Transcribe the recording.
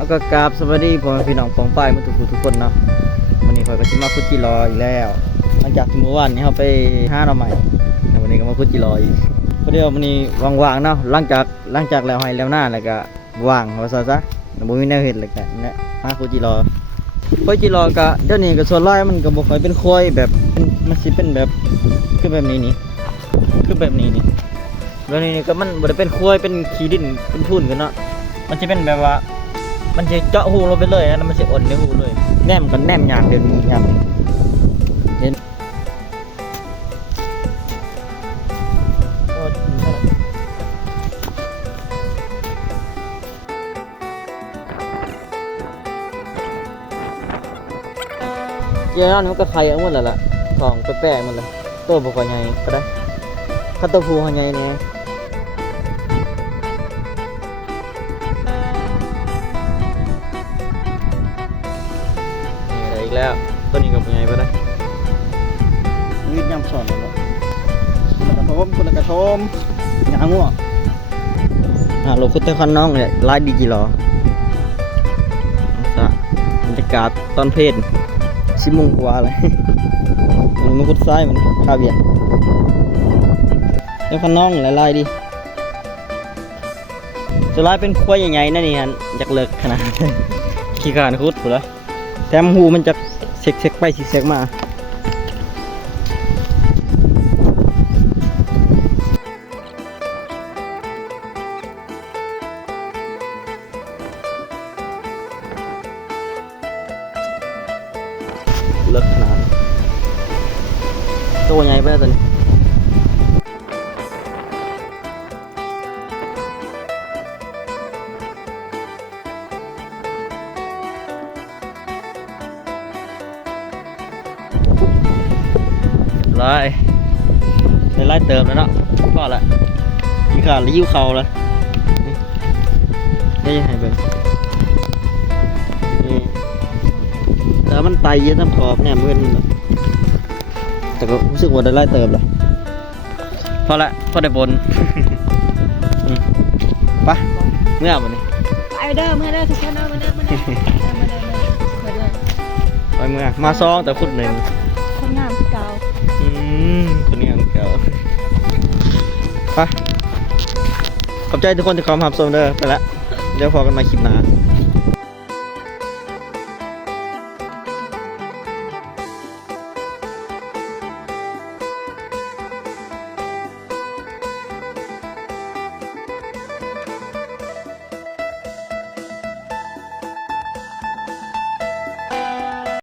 แล้วก็กราบสวัสดีพ่อแม่พี่น้องปองป้ายมาทุกคนเนาะวันนี้ข่อยก็สิมาคุดจิรออีกแล้วหลังจากที่เมื่อวานนี้เราไปหาหน่อไม้วันนี้ก็มาคุดจิรออีกเพราะเดี๋ยววันนี้ว่างๆเนาะหลังจากแล้วให้แล้วหน้าแล้วก็ว่างว่าซะบ่มีแนวเฮ็ดเลยก็เนี่ยมาคุดจิรอคุดจิรอก็เดี๋ยวนี้ก็ส่วนหลายมันก็บ่ค่อยเป็นโคยแบบมันสิเป็นแบบคือแบบนี้นี่คือแบบนี้นี่แล้วนี่ก็มันบ่ได้เป็นโคยเป็นขี้ดินเป็นทุ่นกันเนาะมันจะเป็นแบบว่ามันจะเจาะหูลงไปเลยนะมันจะอ่อนในหูเลยแนมกันแนมยางเดินยางเห็นเจ้านั่นมันก็ไข่เอาหมดแล้วล่ะของแป้งมันเลยตัวบุกใหญ่ก็ได้ถ้าตัวผู้ใหญ่เนี่ยแล้วตัวนี้กับยังไงไปได้วิทยำสอนเลยเนาะคนละกระทมหยางัวโลกุตเตอร์คันน้องเนี่ยลายดีกี่หรอสะบรรยากาศตอนเพลน10 โมงกว่าเลยมันกุดซ้ายมันคาเบียดแล้วคันน้องลายดีจะลายเป็นควายใหญ่ๆนั่นนี่ฮะอยากเลิกขนาดขี้การคุดหมดแล้วแถมหูมันจะเช็คไปเช็คมาเลิกขนาดตัวใหญ่ไปแล้วตอนนี้ไล่เติมแล้วเนาะก็ละกินข้าวแล้วยิ้วเข่าเลยนี่ให้เบิ่งนี่แต่มันไตเยอะน้ำขอบเนี่ยมืดแต่ก็รู้สึกว่าได้ไล่เติมแล้วพอได้บนปะเมื่อวันนี้ไปเด้อเมื่อเด้อทุกคนเด้อมาเด้อไปเมื่อมาซองแต่ขุดหนึ่งคนงามเก่าคนนี้ของเก่าไปขอบใจทุกคนที่เข้ามารับชมเด้อไปละเดี๋ยวพอกันมาคลิปหน้า